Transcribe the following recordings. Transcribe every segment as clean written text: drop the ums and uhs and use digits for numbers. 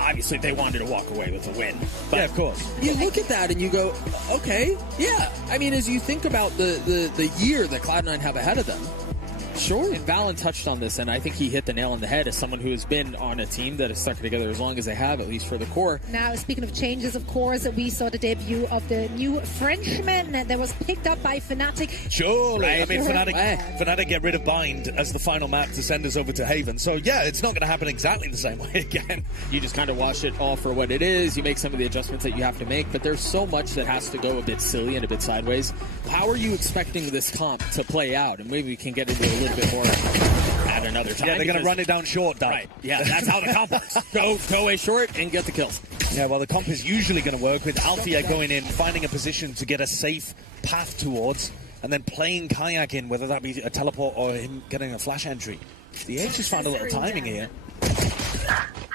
Now, obviously, they wanted to walk away with a win. But yeah, of course. You look at that and you go, okay, yeah. I mean, as you think about the year that Cloud9 have ahead of them, sure. And Valen touched on this, and I think he hit the nail on the head as someone who has been on a team that has stuck together as long as they have, at least for the core. Now, speaking of changes, of course, we saw the debut of the new Frenchman that was picked up by Fnatic. Surely. Right. I mean, Fnatic get rid of Bind as the final map to send us over to Haven. So, yeah, it's not going to happen exactly the same way again. You just kind of watch it all for what it is. You make some of the adjustments that you have to make, but there's so much that has to go a bit silly and a bit sideways. How are you expecting this comp to play out? And maybe we can get into a little bit more at another time. Yeah, they're going to run it down short, Doug. Right. Yeah, that's how the comp works. Go away short and get the kills. Yeah, well, the comp is usually going to work with Althea going in, finding a position to get a safe path towards, and then playing Kayak in, whether that be a teleport or him getting a flash entry. The H has found a little timing here.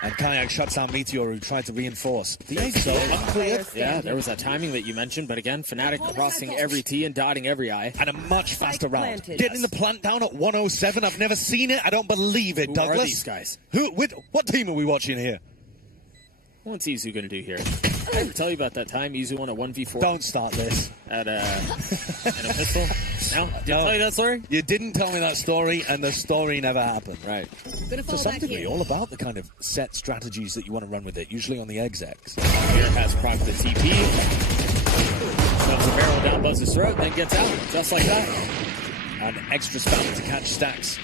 And Kayak shuts down Meteor, who tried to reinforce. The H, so unclear. Yeah, there was that timing that you mentioned, but again, Fnatic crossing every T and dotting every I. And a much faster round. Getting the plant down at 107. I've never seen it. I don't believe it, Douglas. Who are these guys? What team are we watching here? What's Izu going to do here? I ever tell you about that time Izu won a 1v4? Don't start this. At a pistol? No? Did I tell you that story? You didn't tell me that story, and the story never happened. Right. To some degree, all about the kind of set strategies that you want to run with it, usually on the execs. Here has proc the TP. Shoves the barrel down Buzz's throat, then gets out, just like that. And extra spam to catch stacks.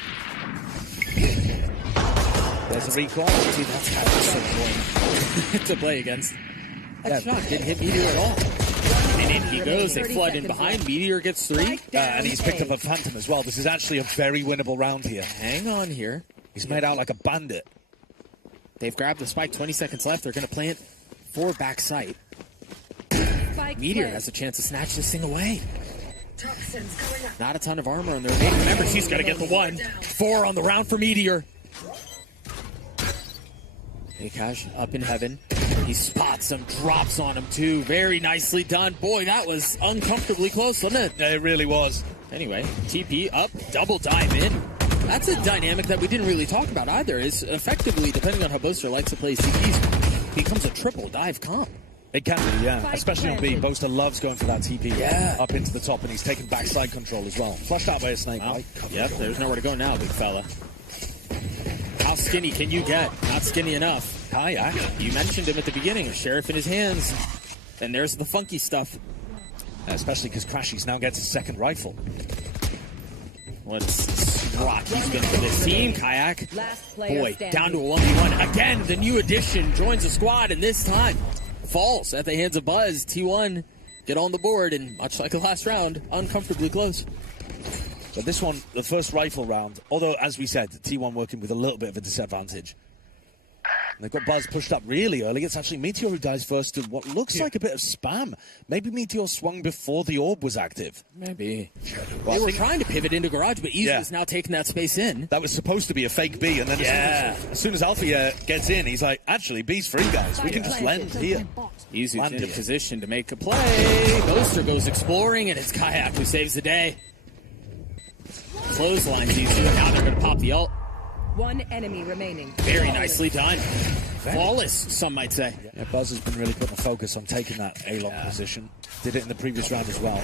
There's a recall. See, that's kind of so annoying to play against. That shot didn't hit Meteor at all. And in he goes. They flood in behind. Meteor gets 3. And he's picked up a Phantom as well. This is actually a very winnable round here. Hang on here. He's made out like a bandit. They've grabbed the spike. 20 seconds left. They're going to plant for backside. Meteor has a chance to snatch this thing away. Not a ton of armor on their remaining members. He's got to get the 1. 4 on the round for Meteor. Akash up in heaven. He spots him, drops on him too. Very nicely done. Boy, that was uncomfortably close, wasn't it? Yeah, it really was. Anyway, TP up, double dive in. That's a dynamic that we didn't really talk about either. Is effectively, depending on how Boaster likes to play TPs, becomes a triple dive comp. It can be, yeah. Especially on B. Boaster loves going for that TP up into the top, and he's taking backside control as well. Flushed out by a snake. Oh, yep, there's nowhere to go now, big fella. How skinny can you get? Not skinny enough. Kayak, you mentioned him at the beginning, a sheriff in his hands. And there's the funky stuff. Especially because Crashies now gets his second rifle. What a rock he's been for this team, Kayak. Boy, down to a 1v1. Again, the new addition joins the squad, and this time falls at the hands of Buzz. T1 get on the board, and much like the last round, uncomfortably close. But this one, the first rifle round, although, as we said, T1 working with a little bit of a disadvantage. And they've got Buzz pushed up really early. It's actually Meteor who dies first to what looks like a bit of spam. Maybe Meteor swung before the orb was active. Maybe. Well, they were trying to pivot into Garage, but Easy is now taking that space in. That was supposed to be a fake B, and then as soon as Alfie gets in, he's like, actually, B's free, guys. We can just land here. Easy's in a position to make a play. Boaster goes exploring, and it's Kayak who saves the day. Clotheslines Easy, and now they're going to pop the ult. 1 enemy remaining. Very nicely done. Flawless, some might say. Yeah, Buzz has been really putting a focus on taking that A-long position. Did it in the previous round as well.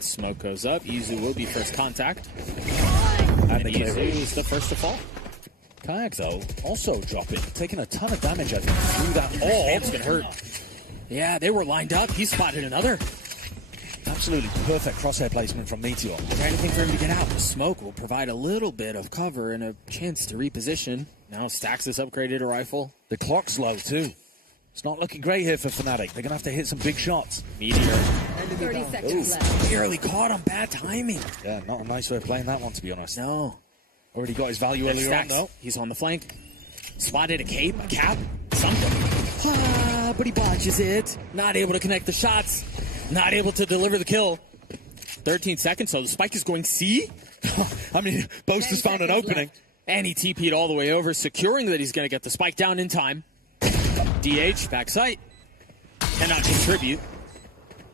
Smoke goes up. Izu will be first contact. And Izu is the first to fall. Kayak, though, also dropping. Taking a ton of damage, I think, through that orb. It's going to hurt. Yeah, they were lined up. He spotted another. Absolutely perfect crosshair placement from Meteor. Anything for him to get out. The smoke will provide a little bit of cover and a chance to reposition. Now Stax has upgraded a rifle. The clock's low, too. It's not looking great here for Fnatic. They're going to have to hit some big shots. Meteor. 30 seconds left. Barely caught him. Bad timing. Yeah, not a nice way of playing that one, to be honest. No. Already got his value earlier on, though. He's on the flank. Spotted a cape, a cap, something. But he botches it. Not able to connect the shots. Not able to deliver the kill. 13 seconds, so the spike is going C. I mean, Boaster's found an opening. And he TP'd all the way over, securing that he's going to get the spike down in time. DH, backside. Cannot contribute.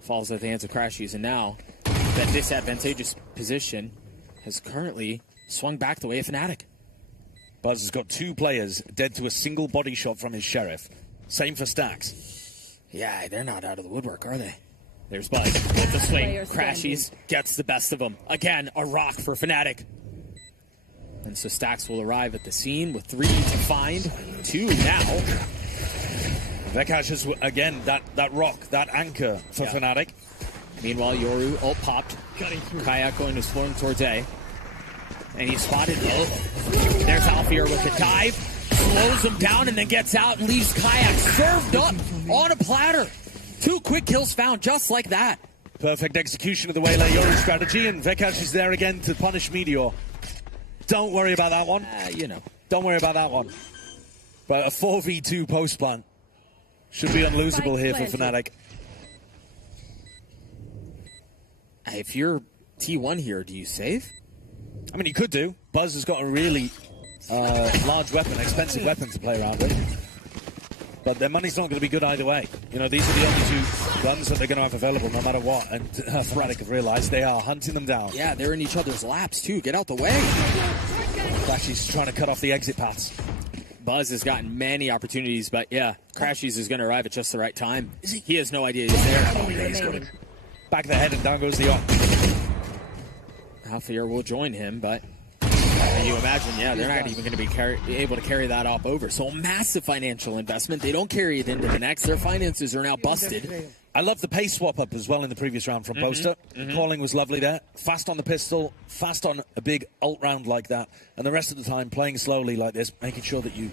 Falls at the hands of Crashies, and now that disadvantageous position has currently swung back the way of Fnatic. Buzz has got 2 players dead to a single body shot from his Sheriff. Same for Stacks. Yeah, they're not out of the woodwork, are they? There's Buzz with the swing. Crashies, gets the best of them. Again, a rock for Fnatic. And so Stacks will arrive at the scene with 3 to find. 2 now. Vekash has, again, that rock, that anchor for Fnatic. Meanwhile, Yoru ult popped. Kayak going to exploring towards A. And he spotted both. There's Alfier with the dive. Slows him down and then gets out and leaves Kayak served up on a platter. 2 quick kills found just like that. Perfect execution of the Waylay Yoru strategy, and Vekash is there again to punish Meteor. Don't worry about that one. You know. Don't worry about that one. But a 4v2 post plant should be unlosable here for Fnatic. If you're T1 here, do you save? I mean, you could do. Buzz has got a really large weapon, expensive weapon to play around with. But their money's not going to be good either way. You know, these are the only 2 guns that they're going to have available no matter what. And Fnatic have realized they are hunting them down. Yeah, they're in each other's laps, too. Get out the way. Crashies trying to cut off the exit paths. Buzz has gotten many opportunities, but yeah, Crashies is going to arrive at just the right time. He has no idea he's there. Oh, yeah, he's going back of the head and down goes the op. Alfier will join him, but can you imagine? Yeah, they're not even going to be able to carry that op over. So a massive financial investment. They don't carry it into the next. Their finances are now busted. I love the pace swap up as well in the previous round from Boaster. Calling was lovely there. Fast on the pistol, fast on a big ult round like that. And the rest of the time playing slowly like this, making sure that you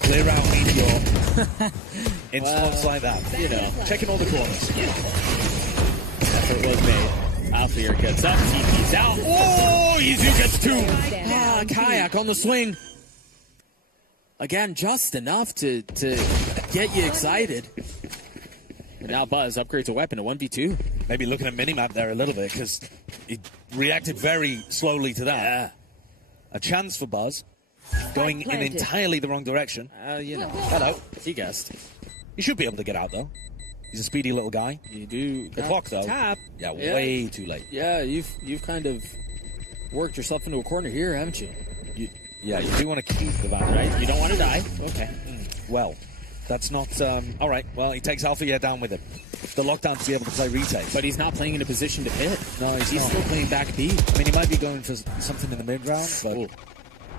clear out Meteor in spots like that. You know, checking all the corners. Effort was made. Alfier gets up, TP's out. Oh, Izu gets 2. Kayak on the swing. Again, just enough to get you excited. And now Buzz upgrades a weapon to 1v2. Maybe looking at minimap there a little bit because he reacted very slowly to that. Yeah. A chance for Buzz. Going in entirely the wrong direction. You know. Hello. He guessed. He should be able to get out, though. He's a speedy little guy. You do. The clock, though. Tap. Yeah, way too late. Yeah, you've kind of worked yourself into a corner here, haven't you? Yeah, you do want to keep the van, Right? You don't want to die. Okay. Well, that's not... all right, well, he takes Alfier down with him. The lockdown to be able to play retake. But he's not playing in a position to pit. No, he's not. Still playing back B. I mean, he might be going for something in the mid-round, but... Ooh.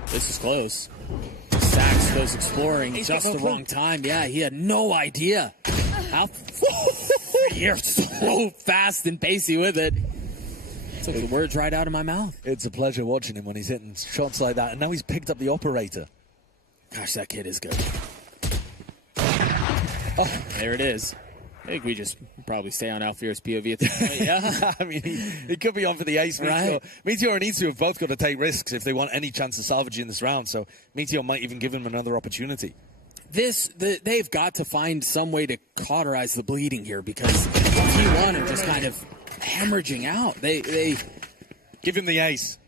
This is close. Stacks goes exploring just the wrong time. Yeah, he had no idea. You're so fast and pacey with it. Took the words right out of my mouth. It's a pleasure watching him when he's hitting shots like that. And now he's picked up the operator. Gosh, that kid is good. Oh, there it is. I think we just probably stay on Alfier's POV at this point, yeah? I mean, he could be on for the ace. Right. Meteor and Izu have both got to take risks if they want any chance of salvaging this round. So Meteor might even give him another opportunity. They've got to find some way to cauterize the bleeding here because T1 are just kind of hemorrhaging out. They give him the ace.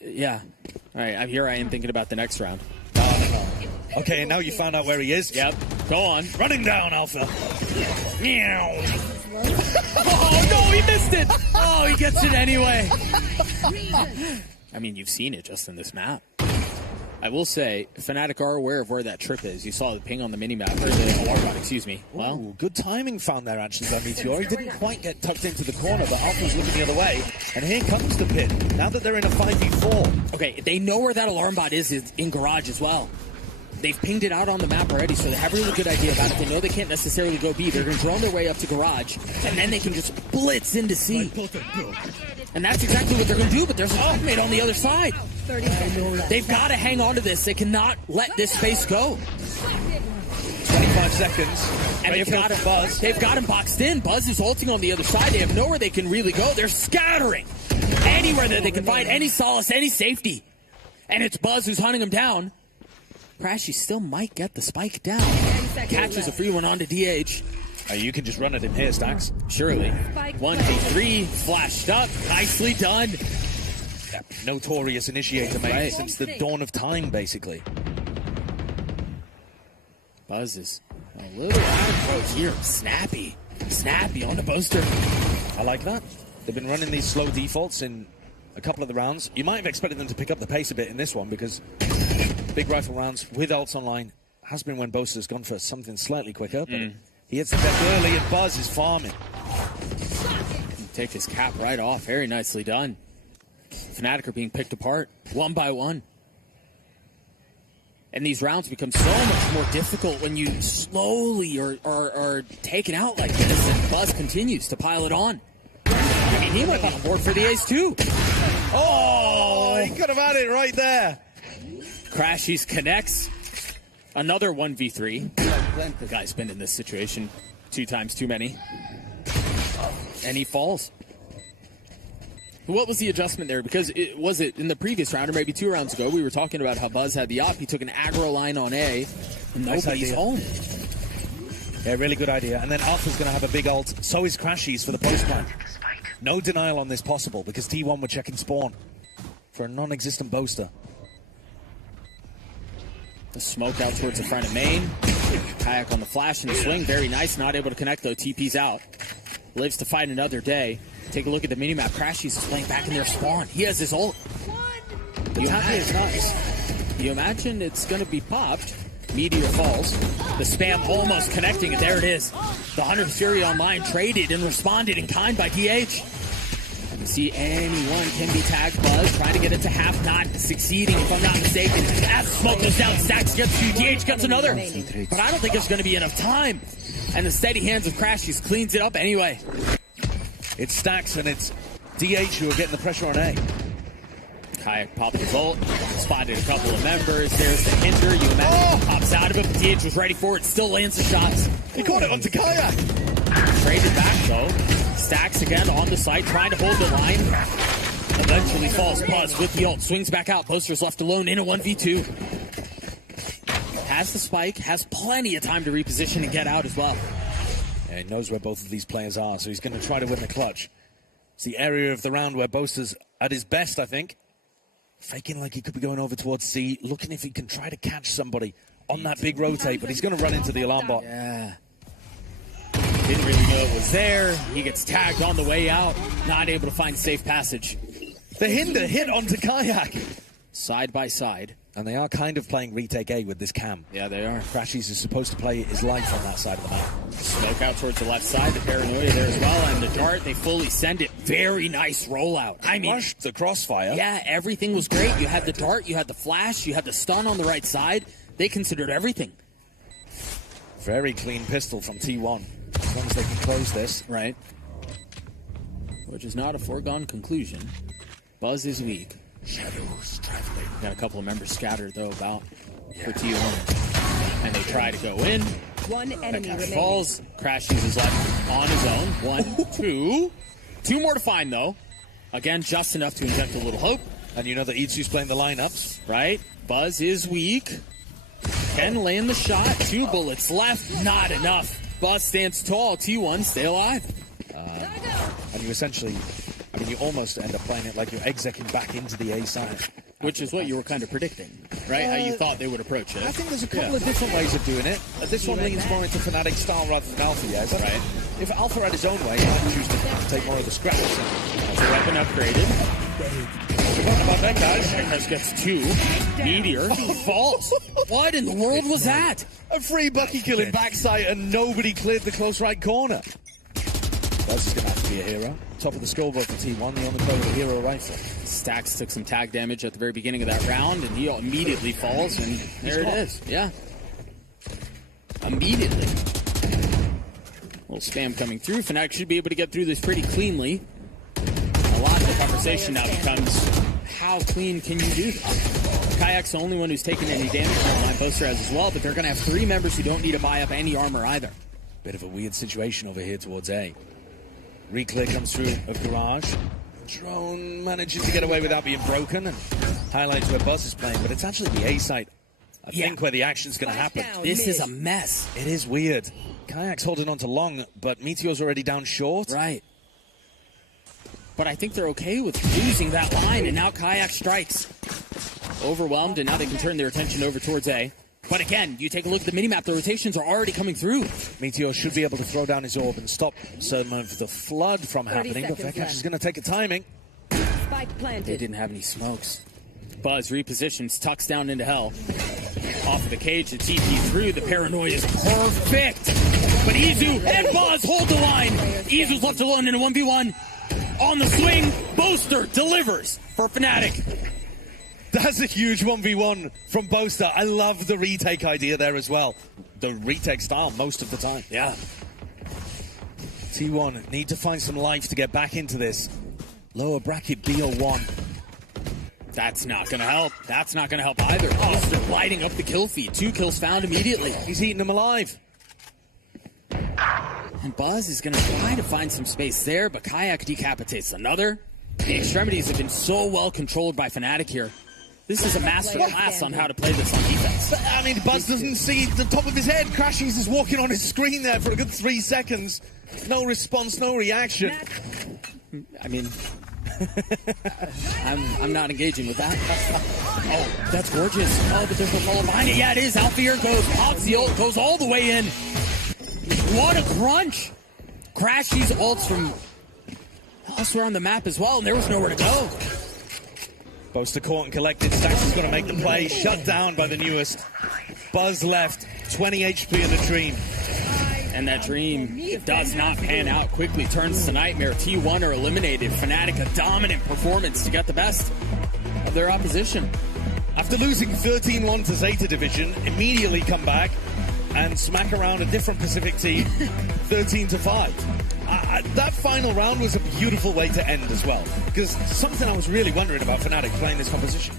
Yeah. All right, here I am thinking about the next round. Okay, and now you found out where he is. Yep. Go on. Running down, Alpha. Meow. Oh, no, he missed it. Oh, he gets it anyway. I mean, you've seen it just in this map. I will say, Fnatic are aware of where that trip is. You saw the ping on the minimap, or the alarm bot, excuse me. Well, ooh, good timing found there, actually, by Meteor. He didn't quite get tucked into the corner, but Alpha's looking the other way. And here comes the pit. Now that they're in a 5v4. Okay, they know where that alarm bot is in garage as well. They've pinged it out on the map already, so they have a really good idea about it. They know they can't necessarily go B. They're going to drone their way up to garage, and then they can just blitz into C. And that's exactly what they're going to do, but there's a teammate on the other side. They've got to hang on to this. They cannot let this space go. 25 seconds. And they've got him boxed in. Buzz is ulting on the other side. They have nowhere they can really go. They're scattering anywhere that they can find any solace, any safety. And it's Buzz who's hunting him down. Crashy still might get the spike down. Catches a free one onto DH. You can just run it in here, Stacks. Surely. 1v3, flashed up, nicely done. Yeah, notorious initiator, mate, since the dawn of time, basically. Buzz is a little out of approach here. Snappy on the Boaster. I like that. They've been running these slow defaults in a couple of the rounds. You might have expected them to pick up the pace a bit in this one because big rifle rounds with ults online has been when Boaster's gone for something slightly quicker, but he hits the deck early and Buzz is farming. Take his cap right off. Very nicely done. Fnatic are being picked apart one by one. And these rounds become so much more difficult when you slowly are taken out like this, and Buzz continues to pile it on. I mean, he went on board for the ace too. Oh, he could have had it right there. Crashies connects. Another 1v3. The guy's been in this situation 2 times too many. And he falls. What was the adjustment there? Because was it in the previous round, or maybe 2 rounds ago, we were talking about how Buzz had the op. He took an aggro line on A, and nobody's home. Yeah, really good idea. And then Alpha's going to have a big ult. So is Crashies for the post plan. No denial on this possible, because T1 were checking spawn for a non-existent Boaster. The smoke out towards the front of main. Kayak on the flash and the swing. Very nice. Not able to connect, though. TP's out. Lives to fight another day. Take a look at the minimap. Crashies is playing back in their spawn. He has his ult. The tap is nice. You imagine it's going to be popped. Meteor falls. The spam almost connecting, and there it is. The Hunter's Fury online traded and responded in kind by DH. You see anyone can be tagged. Buzz trying to get it to half, not succeeding, if I'm not mistaken. As the smoke goes down, Stacks gets 2, DH gets another. But I don't think there's going to be enough time. And the steady hands of Crashies cleans it up anyway. It's Stacks and it's DH who are getting the pressure on A. Kayak popped his ult, spotted a couple of members. There's the hinder. You imagine pops out of it, but DH was ready for it. Still lands the shots. He caught it onto Kayak. Traded back though. Stacks again on the site, trying to hold the line. Eventually falls. Buzz with the ult, swings back out. Boaster's left alone in a 1v2. Has the spike, has plenty of time to reposition and get out as well. Yeah, he knows where both of these players are, so he's going to try to win the clutch. It's the area of the round where Boaster's at his best, I think. Faking like he could be going over towards C, looking if he can try to catch somebody on that big rotate, but he's going to run into the alarm bot. Yeah. Didn't really know it was there. He gets tagged on the way out, not able to find safe passage. The hinder hit onto Kayak. Side by side. And they are kind of playing retake A with this cam. Yeah, they are. Crashies is supposed to play his life on that side of the map. Smoke out towards the left side, the paranoia there as well, and the dart, they fully send it. Very nice rollout. I mean, Rushed the crossfire. yeah, everything was great. You had the dart, you had the flash, you had the stun on the right side. They considered everything. Very clean pistol from T1. As long as they can close this. Right. Which is not a foregone conclusion. Buzz is weak. Shadows traveling. Got a couple of members scattered, though, about for T1. And they try to go in. One enemy remaining. Falls. Crashies is left on his own. 1, 2. 2 more to find, though. Again, just enough to inject a little hope. And you know that Itsu's playing the lineups. Right. Buzz is weak. Can land the shot. 2 bullets left. Not enough. Buzz stands tall. T1 stay alive. And you essentially, I mean, you almost end up playing it like you're execing back into the A side. Which is what you were kind of predicting, right? How you thought they would approach it. I think there's a couple of different ways of doing it. This one leans more into Fnatic style rather than Alpha, yeah? Is that right? If Alpha had his own way, he might choose to take more of the scraps. The weapon upgraded. What about that, guys? Vekas gets 2. Meteor falls. What in the world was that? A free Bucky kill in backside and nobody cleared the close right corner. Buzz is going to have to be a hero. Top of the scoreboard for T1, the only player with a hero rifle. Stacks took some tag damage at the very beginning of that round, and he immediately falls, and there it is. Yeah. Immediately. A little spam coming through. Fnatic should be able to get through this pretty cleanly. A lot of the conversation now becomes, how clean can you do this? Kayak's the only one who's taken any damage. Online Boaster has as well, but they're going to have 3 members who don't need to buy up any armor either. Bit of a weird situation over here towards A. Reclear comes through a garage. Drone manages to get away without being broken and highlights where Buzz is playing, but it's actually the A site, I think, where the action's going to happen. This is a mess. It is weird. Kayak's holding on to long, but Meteor's already down short. Right. But I think they're okay with losing that line, and now Kayak strikes. Overwhelmed, and now they can turn their attention over towards A. But again, you take a look at the minimap, the rotations are already coming through. Meteor should be able to throw down his orb and stop some of the flood from happening, but Vekas is going to take a timing. Spike planted. They didn't have any smokes. Buzz repositions, tucks down into hell. Off of the cage, the TP through. The paranoia is perfect. But Izu and Buzz hold the line. Izu's left alone in a 1v1. On the swing, Boaster delivers for Fnatic. That's a huge 1v1 from Boaster. I love the retake idea there as well. The retake style most of the time. Yeah. T1 need to find some life to get back into this. Lower bracket BO1. That's not going to help. That's not going to help either. Boaster lighting up the kill feed. 2 kills found immediately. He's eating them alive. And Buzz is going to try to find some space there, but Kayak decapitates another. The extremities have been so well controlled by Fnatic here. This is a master class on how to play this on defense. But, I mean, Buzz doesn't see the top of his head. Crashes is walking on his screen there for a good 3 seconds. No response, no reaction. I mean, I'm not engaging with that. Oh, that's gorgeous. Oh, but there's no follow behind it. Yeah, it is. Alfier goes, pops the ult, goes all the way in. What a crunch. Crashy's ults from elsewhere on the map as well, and there was nowhere to go. Boaster caught and collected. Stax is going to make the play. Shut down by the newest. Buzz left. 20 HP in the dream. And that dream does not pan out. Quickly turns to nightmare. T1 are eliminated. Fnatic a dominant performance to get the best of their opposition. After losing 13-1 to Zeta Division, immediately come back and smack around a different Pacific team 13-5. That final round was a beautiful way to end as well, because something I was really wondering about Fnatic playing this composition.